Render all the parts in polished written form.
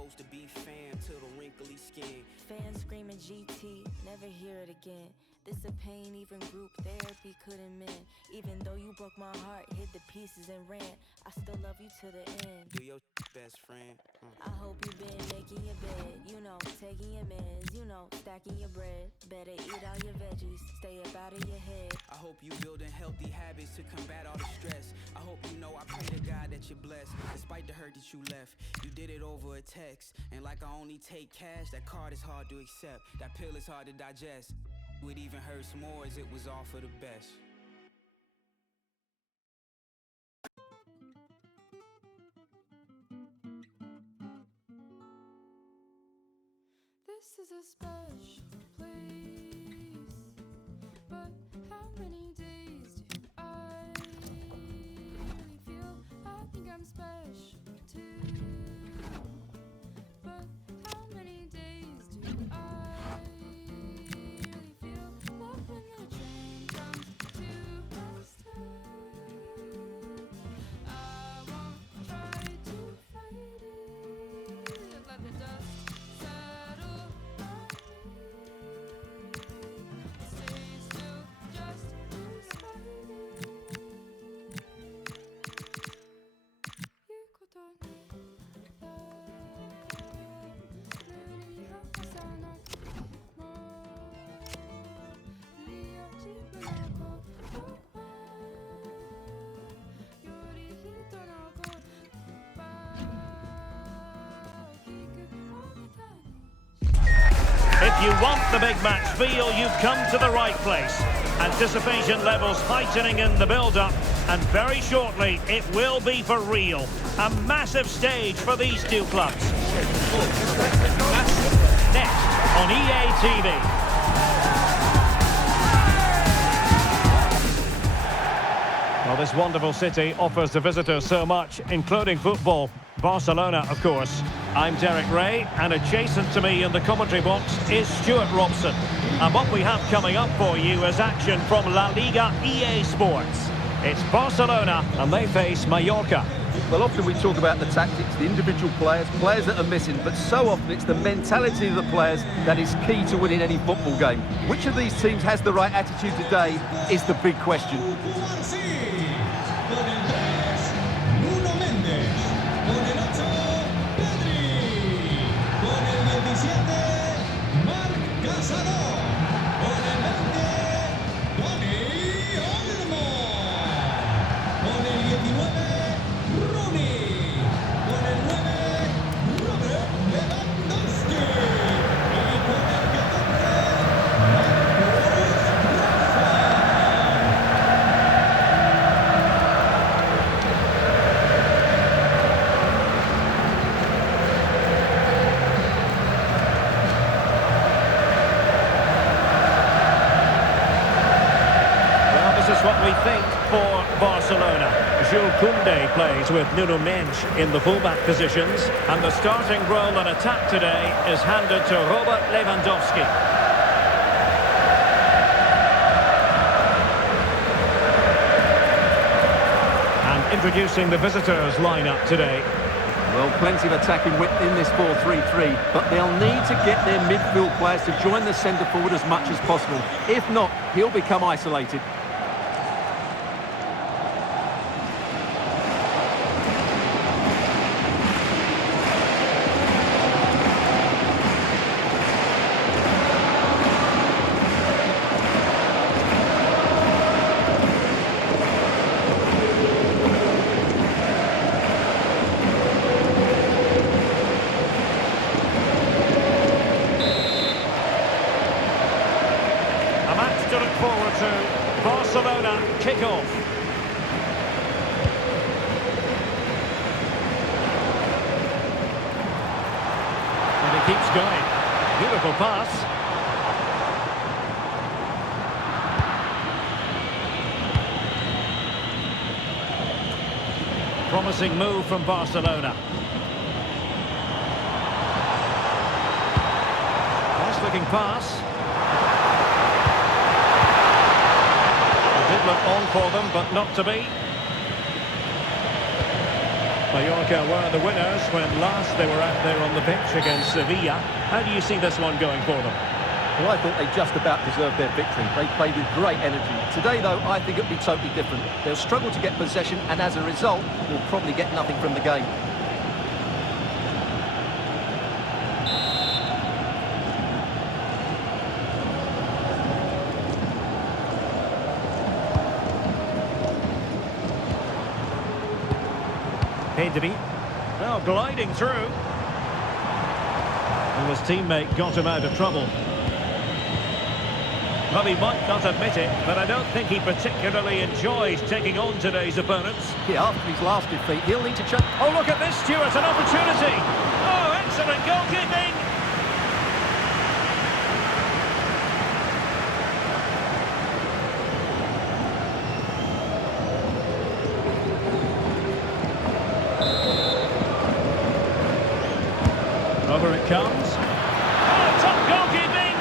supposed to be fam to the wrinkly skin. Fans screaming GT, never hear it again. This a pain even group therapy couldn't mend. Even though you broke my heart, hid the pieces and ran, I still love you to the end. Do your best friend. I hope you been making your bed, you know, taking your meds, you know, stacking your bread. Better eat all your veggies, stay up out of your head. I hope you building healthy habits to combat all the stress. I hope you know I pray to God that you're blessed. Despite the hurt that you left, you did it over a text. And like I only take cash, that card is hard to accept. That pill is hard to digest. It even hurts more as it was all for the best. This is a special place, but how many days do I really feel? I think I'm special too, but how many days do I really feel? Love when the train comes to my stop. I won't try to fight it, let the dust settle on me. Stay still just to spite it. You could If you want the big match feel, you've come to the right place. Anticipation levels heightening in the build-up, and very shortly it will be for real. A massive stage for these two clubs. Next on EA TV. Well, this wonderful city offers the visitors so much, including football. Barcelona, of course. I'm Derek Ray, and adjacent to me in the commentary box is Stuart Robson. And what we have coming up for you is action from La Liga EA Sports. It's Barcelona, and they face Mallorca. Well, often we talk about the tactics, the individual players that are missing, but so often it's the mentality of the players that is key to winning any football game. Which of these teams has the right attitude today is the big question. What we think for Barcelona. Jules Koundé plays with Nuno Mendes in the fullback positions, and the starting role in attack today is handed to Robert Lewandowski. And introducing the visitors lineup today. Well, plenty of attacking width in this 4-3-3, but they'll need to get their midfield players to join the centre forward as much as possible. If not, he'll become isolated. To look forward to Barcelona kick-off. And he keeps going. Beautiful pass. Promising move from Barcelona. Nice looking pass. Did look on for them, but not to be. Mallorca were the winners when last they were out there on the pitch against Sevilla. How do you see this one going for them? Well, I thought they just about deserved their victory. They played with great energy. Today, though, I think it'll be totally different. They'll struggle to get possession, and as a result, will probably get nothing from the game. Pedri. Well, gliding through. And his teammate got him out of trouble. Well, he might not admit it, but I don't think he particularly enjoys taking on today's opponents. Yeah, after his last defeat, he'll need to check. Oh, look at this, Stuart, an opportunity. Oh, excellent goalkeeping. Over it comes. Oh, top goalkeeping!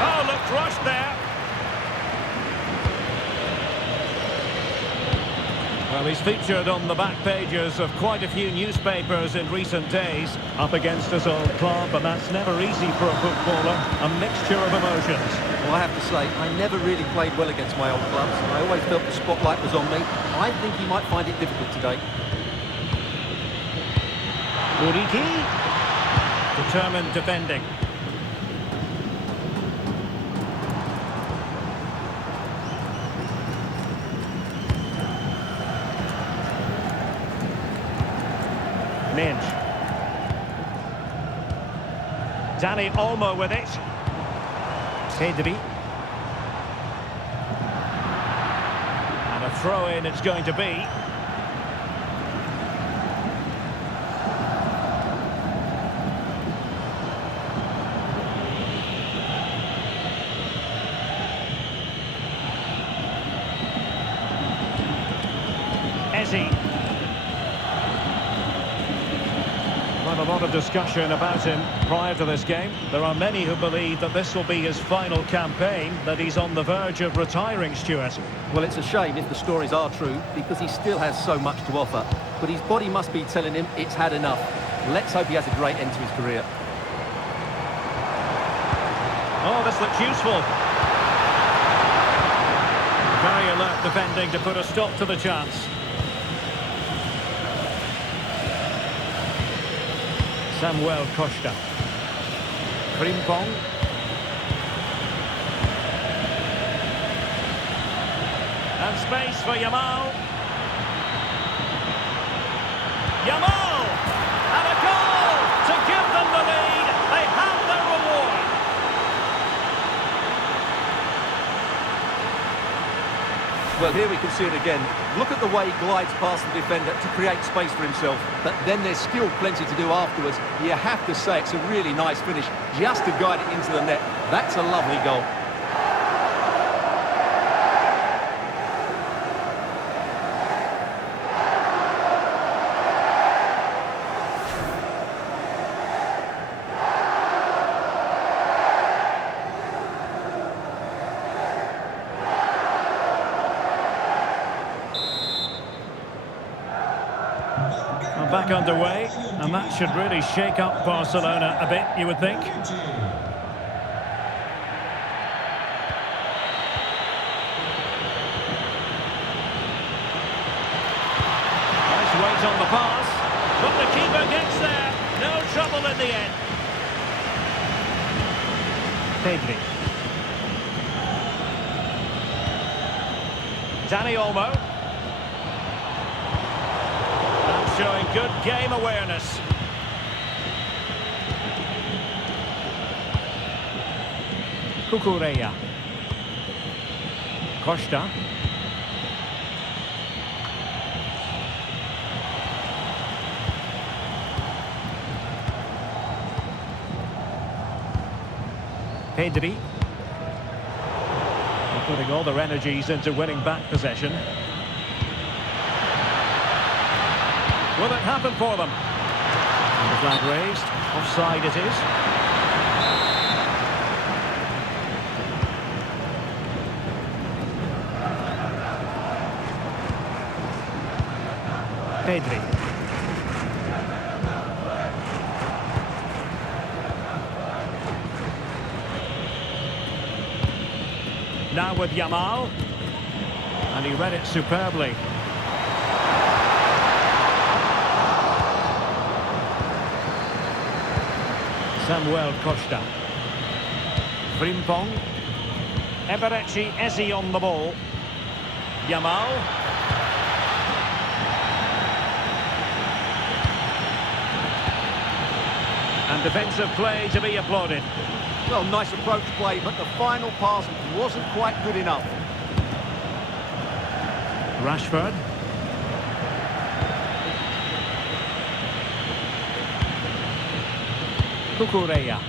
Oh, looked rushed there. Well, he's featured on the back pages of quite a few newspapers in recent days, up against his old club, and that's never easy for a footballer, a mixture of emotions. Well, I have to say, I never really played well against my old clubs. I always felt the spotlight was on me. I think he might find it difficult today. Uriki, determined defending. Minge. Dani Olmo with it. Pedri. And a throw-in it's going to be. Ezzy. Quite a lot of discussion about him prior to this game. There are many who believe that this will be his final campaign, that he's on the verge of retiring, Stuart. Well, it's a shame if the stories are true, because he still has so much to offer. But his body must be telling him it's had enough. Let's hope he has a great end to his career. Oh, this looks useful. Very alert defending to put a stop to the chance. Samuel Costa. Frimpong. And space for Yamal. Yamal! And a goal to give them the lead. They have their reward. Well, here we can see it again. Look at the way he glides past the defender to create space for himself. But then there's still plenty to do afterwards. You have to say it's a really nice finish, just to guide it into the net. That's a lovely goal. Back underway, and that should really shake up Barcelona a bit, you would think. Nice weight on the pass, but the keeper gets there. No trouble in the end. Pedri. Dani Olmo. Showing good game awareness. Cucurella. Costa. Pedri. Putting all their energies into winning back possession. Will it happen for them? And the flag raised. Offside it is. Pedri. Now with Yamal. And he read it superbly. Samuel Costa. Frimpong. Eberechi Eze on the ball. Yamal. And defensive play to be applauded. Well, nice approach play, but the final pass wasn't quite good enough. Rashford. Cucurella.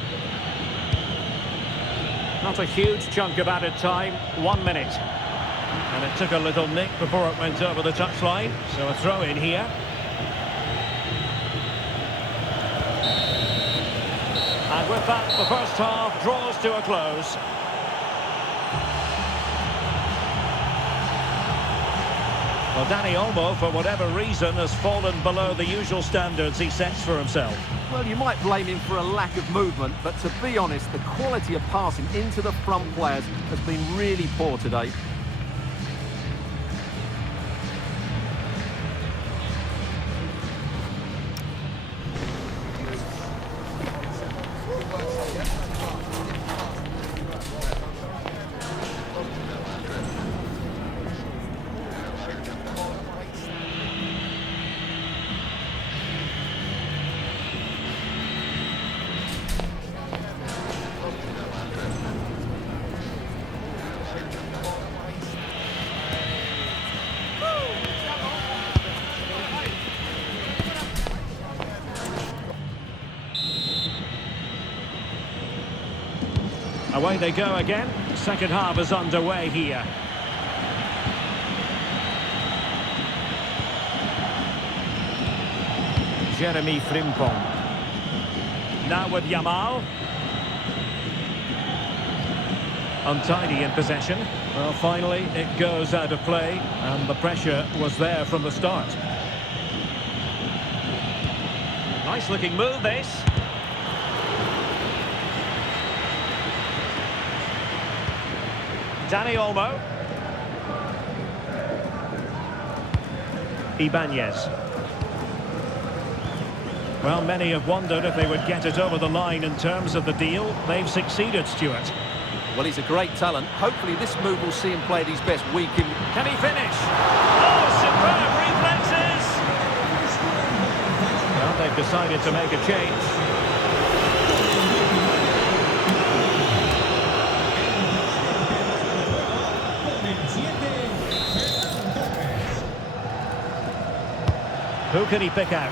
Not a huge chunk of added time, 1 minute. And it took a little nick before it went over the touchline, so a throw in here. And with that, the first half draws to a close. Well, Dani Olmo, for whatever reason, has fallen below the usual standards he sets for himself. Well, you might blame him for a lack of movement, but to be honest, the quality of passing into the front players has been really poor today. Away they go again. Second half is underway here. Jeremy Frimpong. Now with Yamal. Untidy in possession. Well, finally it goes out of play, and the pressure was there from the start. Nice looking move, this. Dani Olmo. Ibanez. Well, many have wondered if they would get it over the line in terms of the deal. They've succeeded, Stuart. Well, he's a great talent. Hopefully this move will see him play at his best week in... Can he finish? Oh, superb reflexes! Well, they've decided to make a change. Who can he pick out?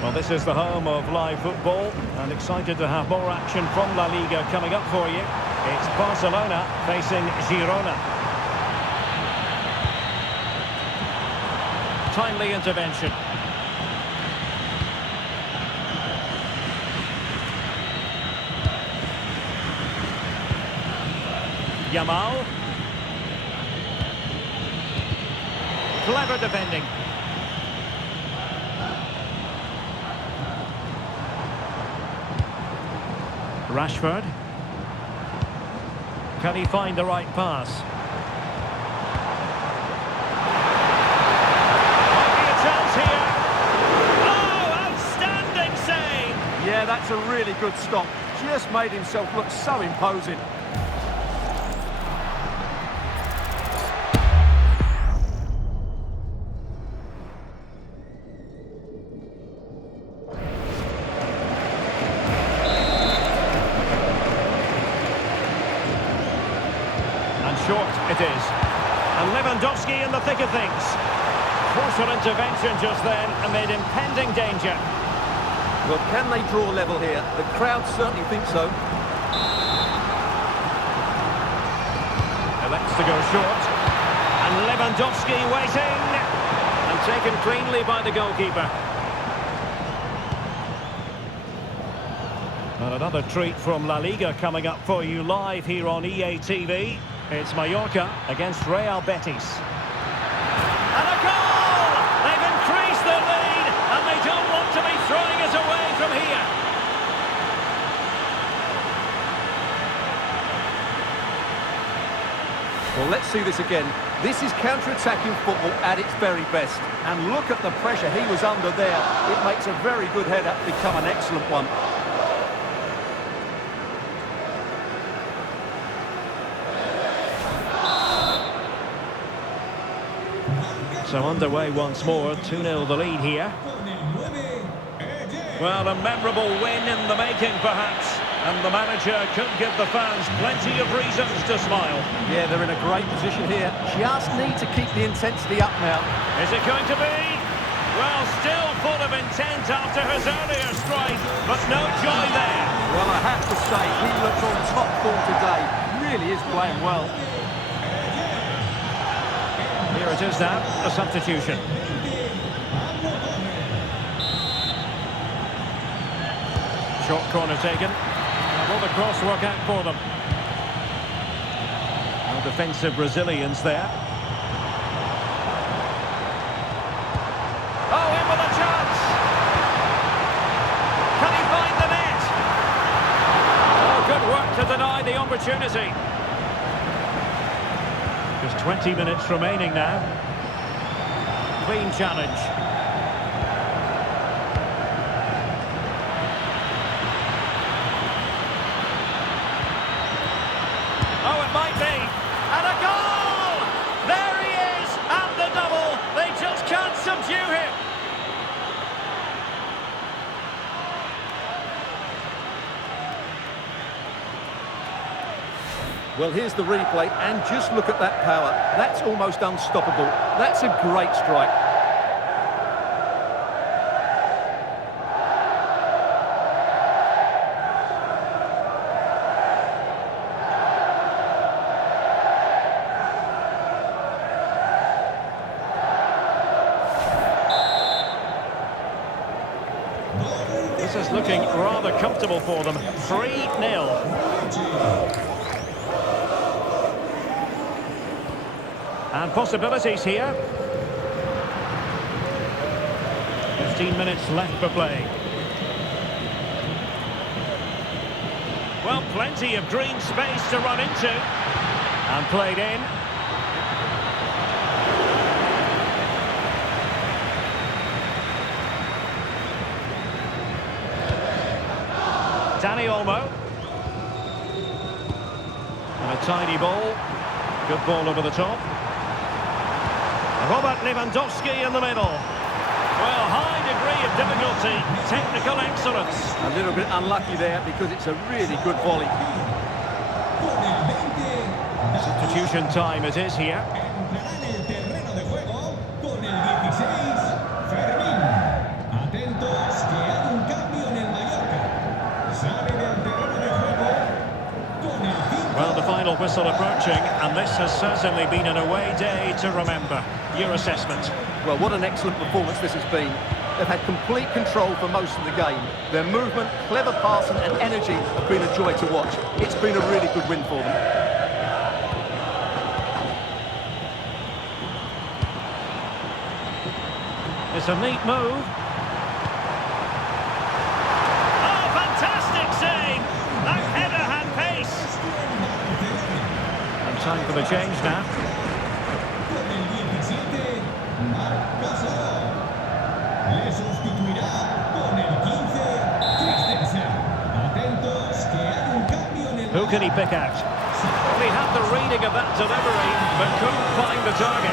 Well, this is the home of live football, and excited to have more action from La Liga coming up for you. It's Barcelona facing Girona. Timely intervention. Yamal. Clever defending. Rashford. Can he find the right pass? Might be a chance here. Oh, outstanding save! Yeah, that's a really good stop. Just made himself look so imposing. Short it is. And Lewandowski in the thick of things. Crucial intervention just then amid impending danger. Well, can they draw level here? The crowd certainly think so. Elects to go short. And Lewandowski waiting. And taken cleanly by the goalkeeper. And another treat from La Liga coming up for you live here on EA TV. It's Mallorca against Real Betis. And a goal! They've increased their lead, and they don't want to be throwing it away from here. Well, let's see this again. This is counter-attacking football at its very best. And look at the pressure he was under there. It makes a very good header become an excellent one. So underway once more, 2-0 the lead here. Well, a memorable win in the making, perhaps. And the manager could give the fans plenty of reasons to smile. Yeah, they're in a great position here. Just need to keep the intensity up now. Is it going to be? Well, still full of intent after his earlier strike, but no joy there. Well, I have to say, he looks on top form today. Really is playing well. Here it is now, a substitution. Short corner taken. Will the cross work out for them? No defensive resilience there. Oh, in with a chance! Can he find the net? Oh, good work to deny the opportunity. Just 20 minutes remaining now. Clean challenge. Oh, it might be. And a goal! There he is! And the double! They just can't subdue him! Well, here's the replay, and just look at that power. That's almost unstoppable. That's a great strike. This is looking rather comfortable for them. 3-0. And possibilities here. 15 minutes left for play. Well, plenty of green space to run into. And played in. Dani Olmo. And a tidy ball. Good ball over the top. Robert Lewandowski in the middle. Well, high degree of difficulty, technical excellence. A little bit unlucky there because it's a really good volley. Substitution time it is here. Well, the final whistle approaching, and this has certainly been an away day to remember. Your assessment? Well, what an excellent performance this has been. They've had complete control for most of the game. Their movement, clever passing and energy have been a joy to watch. It's been a really good win for them. It's a neat move. Oh, fantastic save! That header had pace. And time for the change now. Who can he pick out? Well, he had the reading of that delivery, but couldn't find the target.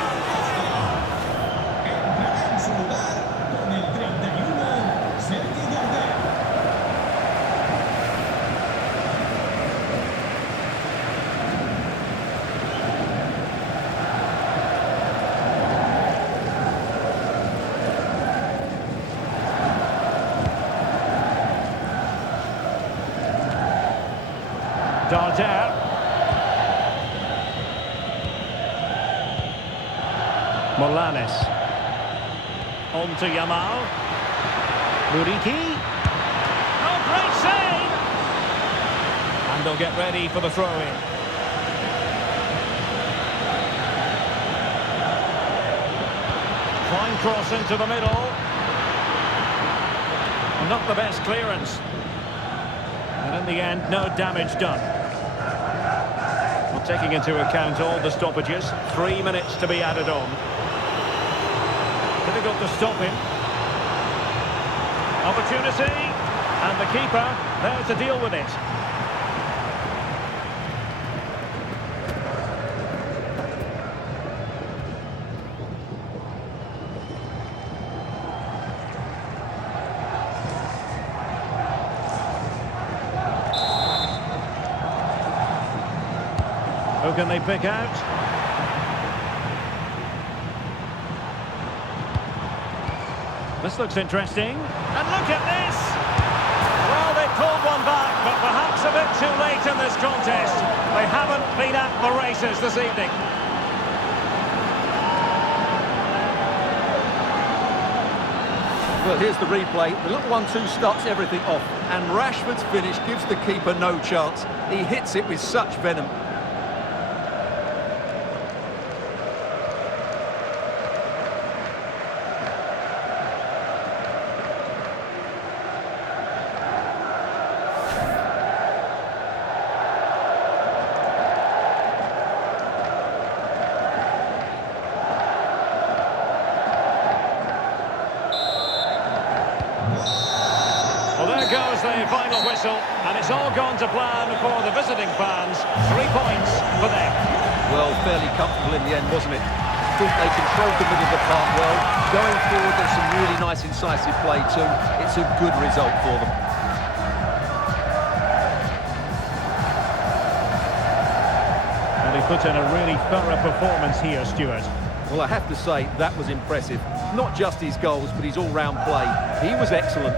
Morales. On to Yamal. Muriqi. Oh, great save! And they'll get ready for the throw-in. Fine cross into the middle. Not the best clearance. And in the end, no damage done. Well, taking into account all the stoppages, 3 minutes to be added on. Difficult to stop him. Opportunity. And the keeper there to deal with it. Who can they pick out? This looks interesting. And look at this! Well, they pulled one back, but perhaps a bit too late in this contest. They haven't been at the races this evening. Well, here's the replay. The little 1-2 starts everything off. And Rashford's finish gives the keeper no chance. He hits it with such venom. Well, there goes the final whistle, and it's all gone to plan for the visiting fans. 3 points for them. Well, fairly comfortable in the end, wasn't it? I think they controlled the middle of the park well. Going forward, there's some really nice incisive play too. It's a good result for them. And he put in a really thorough performance here, Stuart. Well, I have to say, that was impressive. Not just his goals, but his all-round play. He was excellent.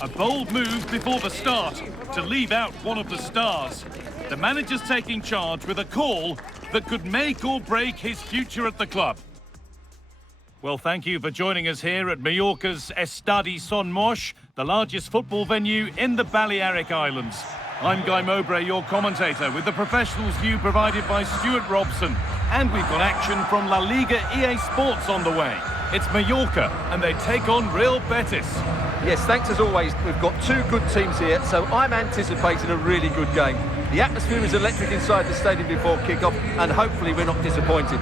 A bold move before the start to leave out one of the stars. The manager's taking charge with a call that could make or break his future at the club. Well, thank you for joining us here at Mallorca's Estadi Son Moix, the largest football venue in the Balearic Islands. I'm Guy Mowbray, your commentator, with the professionals' view provided by Stuart Robson. And we've got action from La Liga EA Sports on the way. It's Mallorca, and they take on Real Betis. Yes, thanks as always. We've got two good teams here, so I'm anticipating a really good game. The atmosphere is electric inside the stadium before kick-off, and hopefully we're not disappointed.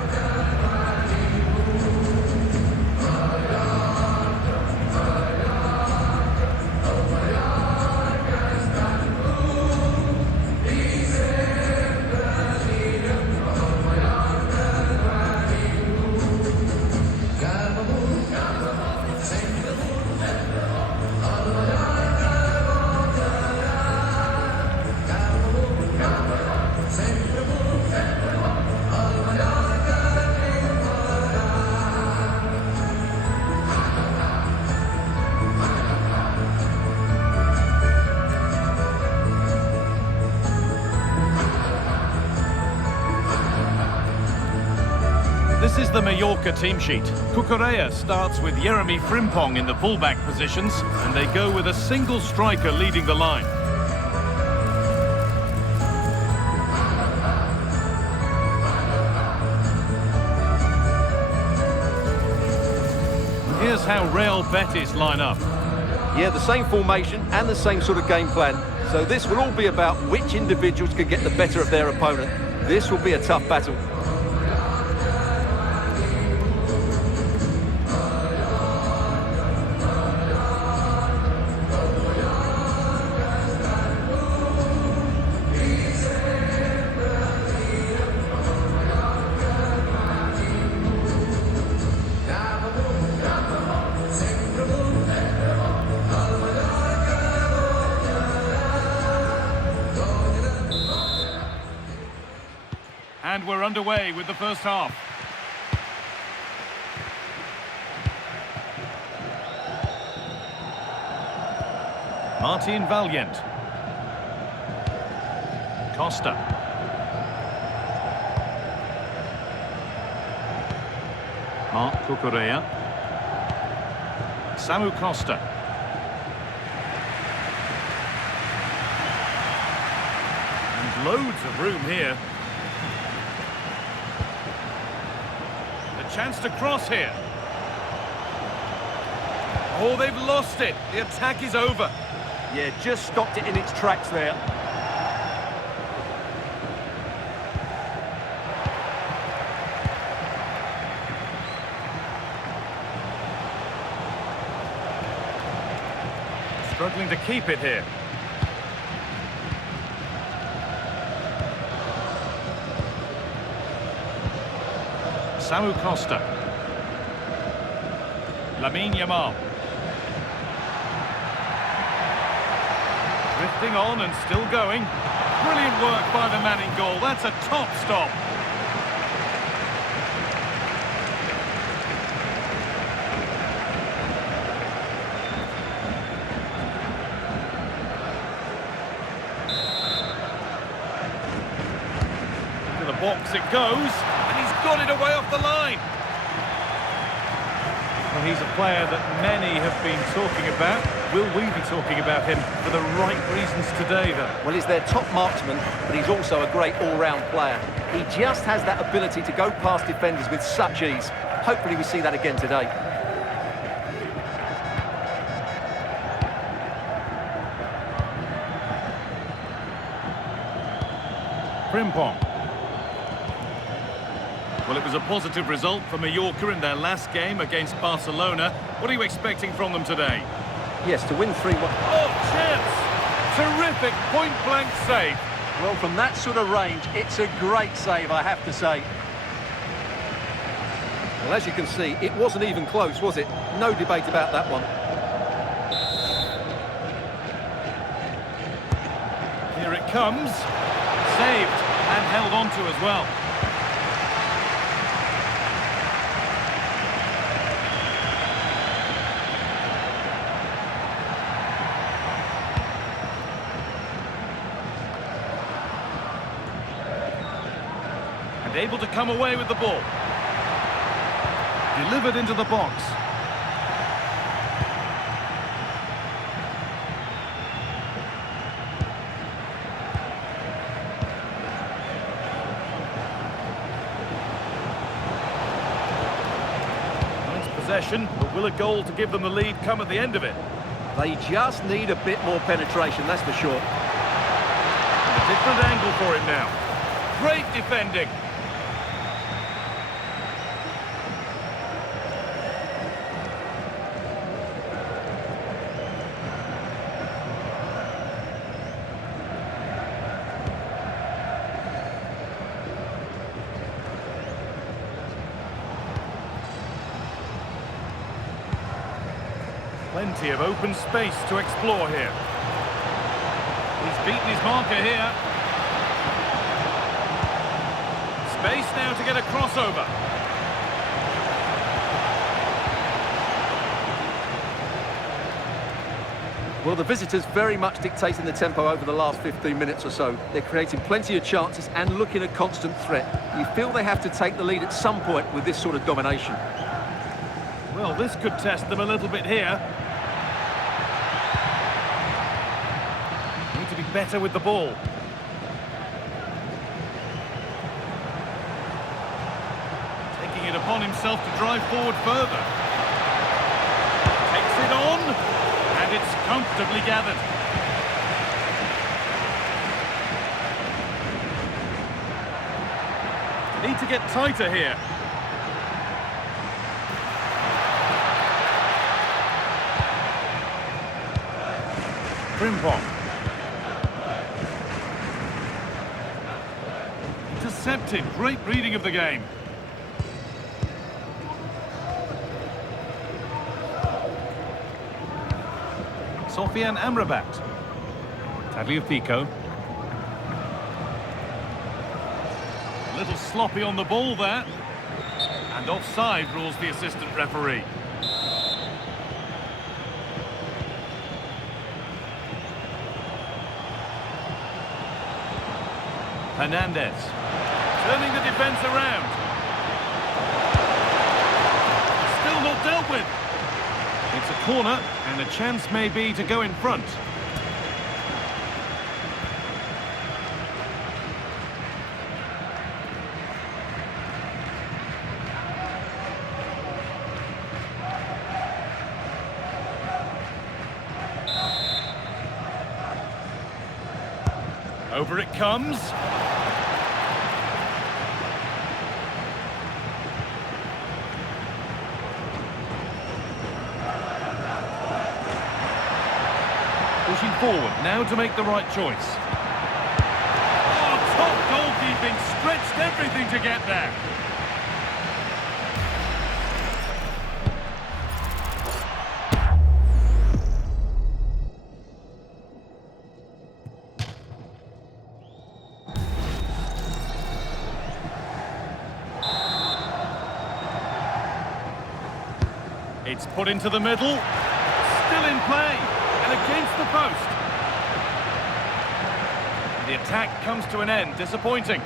This is the Mallorca team sheet. Cucurella starts with Jeremy Frimpong in the fullback positions, and they go with a single striker leading the line. Here's how Real Betis line up. Yeah, the same formation and the same sort of game plan. So this will all be about which individuals can get the better of their opponent. This will be a tough battle. And we're underway with the first half. Martin Valiant. Costa. Marc Cucurella. Samu Costa. And loads of room here. Chance to cross here. Oh, they've lost it. The attack is over. Yeah, just stopped it in its tracks there. Struggling to keep it here. Samu Costa. Lamine Yamal. Drifting on and still going. Brilliant work by the man in goal. That's a top stop. To the box it goes. Got it away off the line. Well, he's a player that many have been talking about. Will we be talking about him for the right reasons today, though? Well, he's their top marksman, but he's also a great all-round player. He just has that ability to go past defenders with such ease. Hopefully we see that again today. Frimpong. Well, it was a positive result for Mallorca in their last game against Barcelona. What are you expecting from them today? Yes, to win 3-1. Oh, chance! Terrific point-blank save. Well, from that sort of range, it's a great save, I have to say. Well, as you can see, it wasn't even close, was it? No debate about that one. Here it comes. Saved and held on to as well. And able to come away with the ball. Delivered into the box. Nice possession, but will a goal to give them the lead come at the end of it? They just need a bit more penetration, that's for sure. A different angle for him now. Great defending. Plenty of open space to explore here. He's beaten his marker here. Space now to get a crossover. Well, the visitors very much dictating the tempo over the last 15 minutes or so. They're creating plenty of chances and looking a constant threat. You feel they have to take the lead at some point with this sort of domination. Well, this could test them a little bit here. Need to be better with the ball. Taking it upon himself to drive forward further. Takes it on, and it's comfortably gathered. Need to get tighter here. Frimpong. Intercepted. Great reading of the game. Sofian Amrabat. Tagliafico. A little sloppy on the ball there. And offside rules the assistant referee. Hernandez, turning the defence around. Still not dealt with. It's a corner, and a chance may be to go in front. Over it comes. Pushing forward, now to make the right choice. Oh, top goalkeeping, stretched everything to get there. It's put into the middle, still in play, and against the post. The attack comes to an end, disappointing.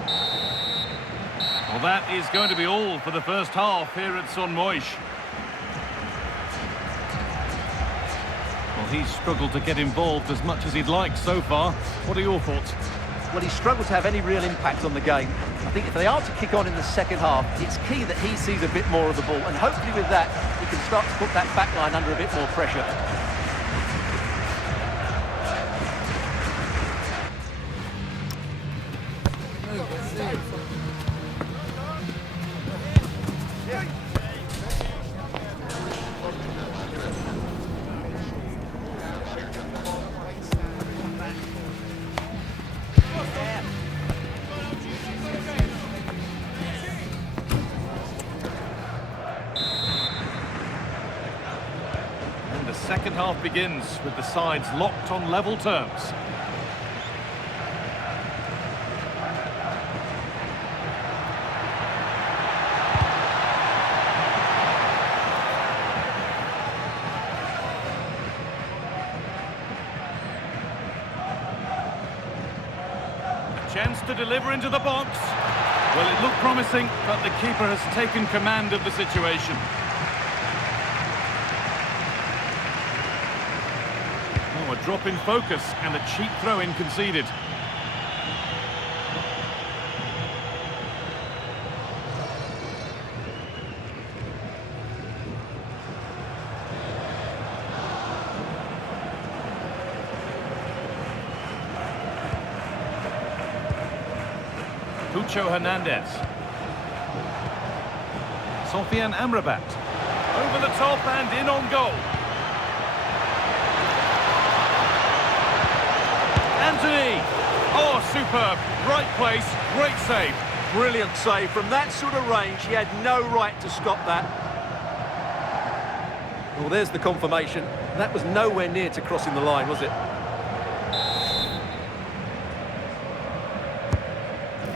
Well, that is going to be all for the first half here at Son Moix. Well, he's struggled to get involved as much as he'd like so far. What are your thoughts? Well, he's struggled to have any real impact on the game. I think if they are to kick on in the second half, it's key that he sees a bit more of the ball, and hopefully with that, he can start to put that back line under a bit more pressure. Second half begins with the sides locked on level terms. A chance to deliver into the box. Well, it looked promising, but the keeper has taken command of the situation. A drop in focus and a cheap throw-in conceded. Pucho Hernandez. Sofian Amrabat. Over the top and in on goal. Anthony! Oh, superb. Right place, great save. Brilliant save. From that sort of range, he had no right to stop that. Well, there's the confirmation. That was nowhere near to crossing the line, was it?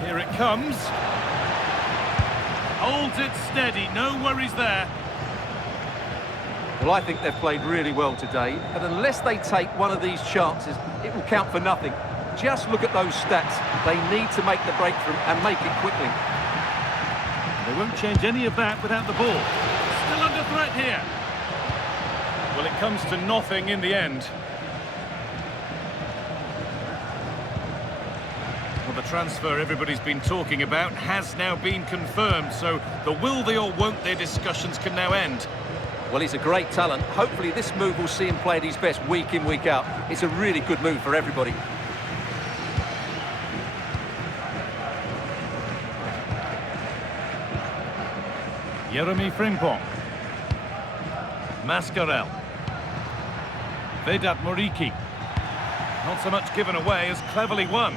Here it comes. Holds it steady, no worries there. Well, I think they've played really well today, but unless they take one of these chances, it will count for nothing. Just look at those stats. They need to make the breakthrough and make it quickly. They won't change any of that without the ball. Still under threat here. Well, it comes to nothing in the end. Well, the transfer everybody's been talking about has now been confirmed, so the will they or won't they discussions can now end. Well, he's a great talent. Hopefully this move will see him play at his best week in, week out. It's a really good move for everybody. Jeremy Frimpong. Mascarell. Vedat Muriqi. Not so much given away as cleverly won.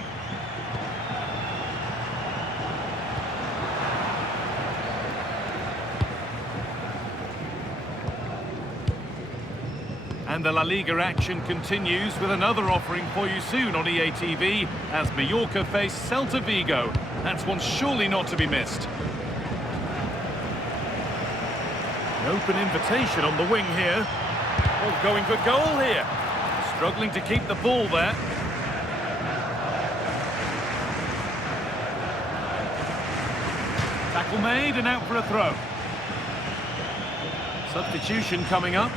And the La Liga action continues with another offering for you soon on EA TV as Mallorca face Celta Vigo. That's one surely not to be missed. An open invitation on the wing here. Oh, going for goal here. Struggling to keep the ball there. Tackle made and out for a throw. Substitution coming up.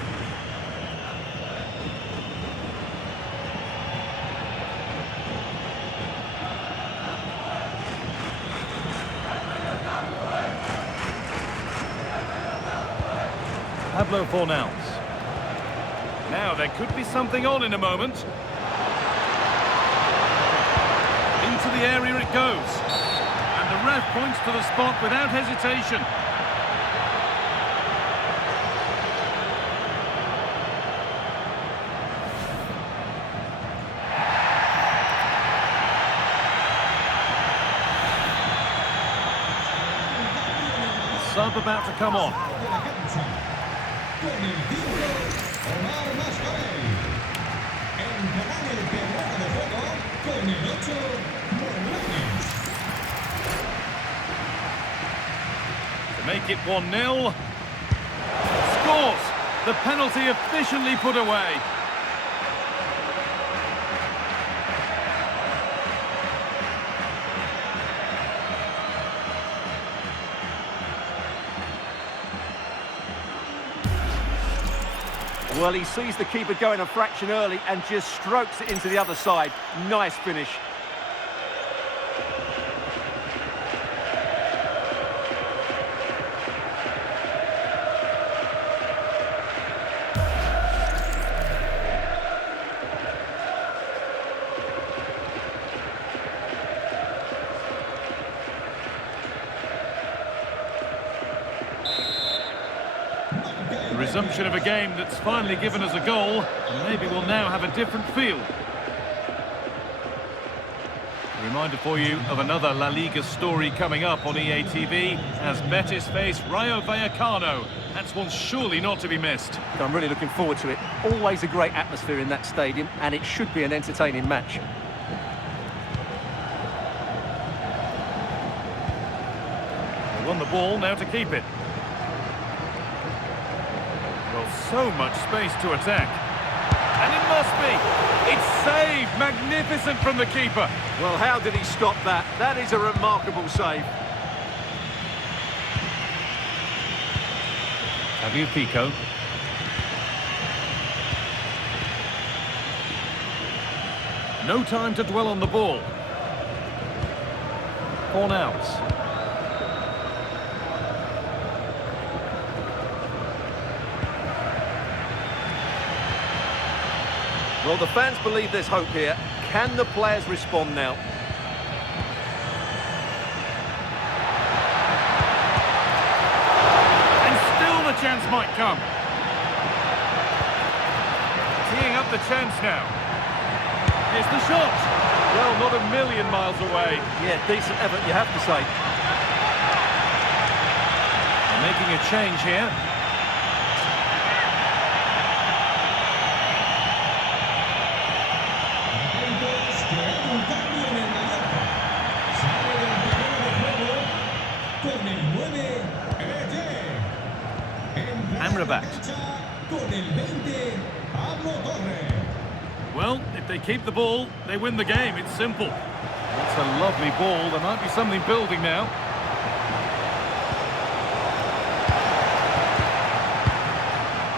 Pablo Fornals. Now there could be something on in a moment. Into the area it goes. And the ref points to the spot without hesitation. Sub about to come on. To make it 1-0. Scores! The penalty efficiently put away. Well, he sees the keeper going a fraction early and just strokes it into the other side. Nice finish. The resumption of a game that's finally given us a goal, and maybe we'll now have a different feel. A reminder for you of another La Liga story coming up on EA TV as Betis face Rayo Vallecano. That's one surely not to be missed. I'm really looking forward to it. Always a great atmosphere in that stadium, and it should be an entertaining match. They won the ball, now to keep it. Well, so much space to attack. And it must be. It's saved. Magnificent from the keeper. Well, how did he stop that? That is a remarkable save. Tagliafico. No time to dwell on the ball. Fornals. Well, the fans believe there's hope here. Can the players respond now? And still the chance might come. Teeing up the chance now. Here's the shot. Well, not a million miles away. Yeah, decent effort, you have to say. They're making a change here. Amrabat. Well, if they keep the ball, they win the game. It's simple. That's a lovely ball. There might be something building now.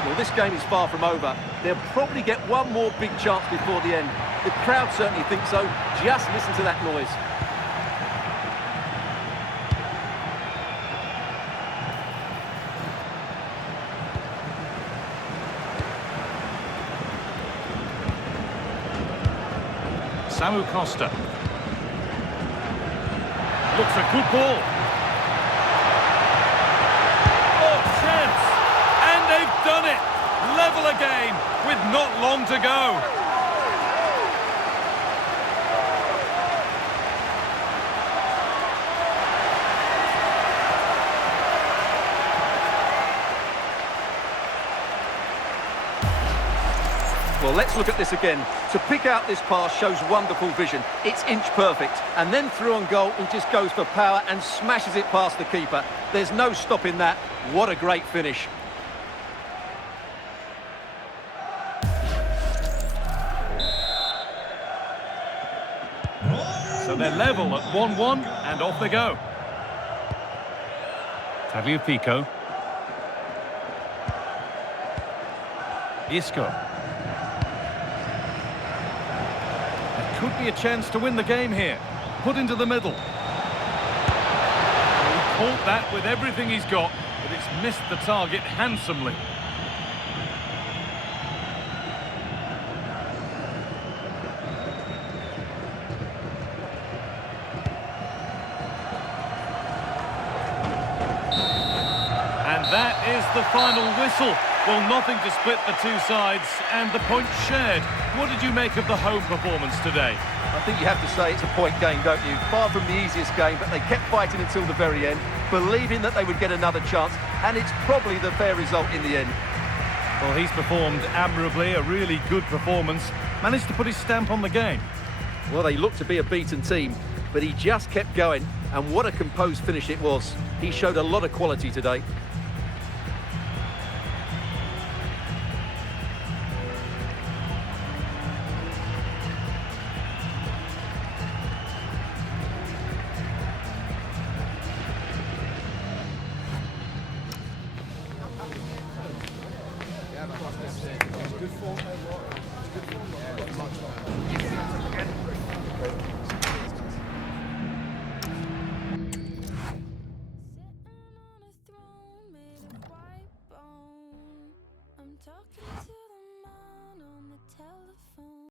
Well, this game is far from over. They'll probably get one more big chance before the end. The crowd certainly think so. Just listen to that noise. Samu Costa. Looks a good ball. Oh, chance! And they've done it! Level again with not long to go. Well, let's look at this again. To pick out this pass shows wonderful vision. It's inch perfect. And then through on goal, he just goes for power and smashes it past the keeper. There's no stopping that. What a great finish. So they're level at 1-1 and off they go. Tagliafico. Isco. Could be a chance to win the game here. Put into the middle. He caught that with everything he's got, but it's missed the target handsomely. And that is the final whistle. Well, nothing to split the two sides, and the points shared. What did you make of the home performance today? I think you have to say it's a point game, don't you? Far from the easiest game, but they kept fighting until the very end, believing that they would get another chance, and it's probably the fair result in the end. Well, he's performed admirably, a really good performance. Managed to put his stamp on the game. Well, they looked to be a beaten team, but he just kept going, and what a composed finish it was. He showed a lot of quality today. Good form.